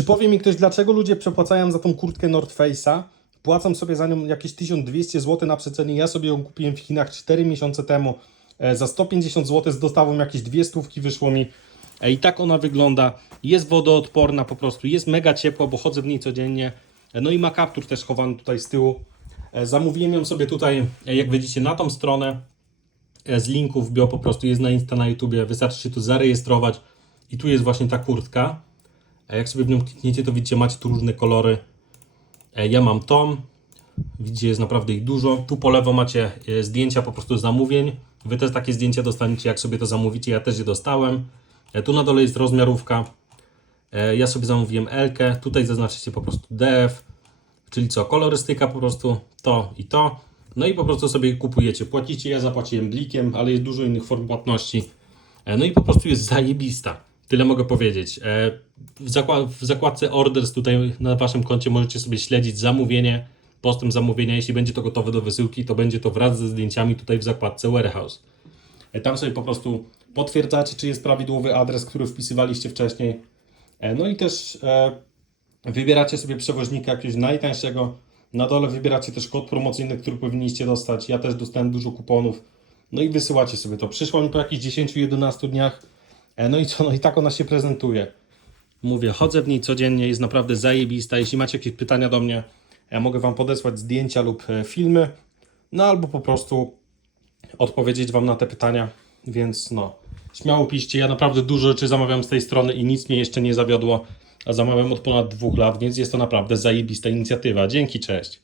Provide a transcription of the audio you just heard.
Czy powie mi ktoś, dlaczego ludzie przepłacają za tą kurtkę North Face'a? Płacą sobie za nią jakieś 1200 zł na przecenie. Ja sobie ją kupiłem w Chinach 4 miesiące temu e, za 150 zł z dostawą jakieś dwie stówki wyszło mi. E, I tak ona wygląda. Jest wodoodporna po prostu, jest mega ciepła, bo chodzę w niej codziennie. E, No i ma kaptur też chowany tutaj z tyłu. Zamówiłem ją sobie tutaj, jak widzicie, na tą stronę z linków bio po prostu jest na Insta, na YouTubie. Wystarczy się tu zarejestrować i tu jest właśnie ta kurtka. Jak sobie w nią klikniecie, to widzicie, macie tu różne kolory. E, Ja mam tą. Widzicie, jest naprawdę ich dużo. Tu po lewo macie e, zdjęcia po prostu zamówień. Wy też takie zdjęcia dostaniecie, jak sobie to zamówicie. Ja też je dostałem. E, Tu na dole jest rozmiarówka. Ja sobie zamówiłem L. -kę. Tutaj zaznaczycie po prostu DF. Czyli co? Kolorystyka po prostu to i to. No i po prostu sobie kupujecie. Płacicie, ja zapłaciłem blikiem, ale jest dużo innych form płatności. No i po prostu jest zajebista. Tyle mogę powiedzieć. E, W, w zakładce Orders tutaj na Waszym koncie możecie sobie śledzić zamówienie, postęp zamówienia. Jeśli będzie to gotowe do wysyłki, to będzie to wraz ze zdjęciami tutaj w zakładce Warehouse. E, Tam sobie po prostu potwierdzacie, czy jest prawidłowy adres, który wpisywaliście wcześniej. E, No i też wybieracie sobie przewoźnika jakiegoś najtańszego. Na dole wybieracie też kod promocyjny, który powinniście dostać. Ja też dostałem dużo kuponów. No i wysyłacie sobie to. Przyszło mi po jakichś 10-11 dniach. E, No i co? No i tak ona się prezentuje. Mówię, chodzę w niej codziennie, jest naprawdę zajebista. Jeśli macie jakieś pytania do mnie, ja mogę Wam podesłać zdjęcia lub e, filmy. No albo po prostu odpowiedzieć Wam na te pytania. Więc no, śmiało piszcie. Ja naprawdę dużo rzeczy zamawiam z tej strony i nic mnie jeszcze nie zawiodło. A zamawiam od ponad dwóch lat, więc jest to naprawdę zajebista inicjatywa. Dzięki, cześć.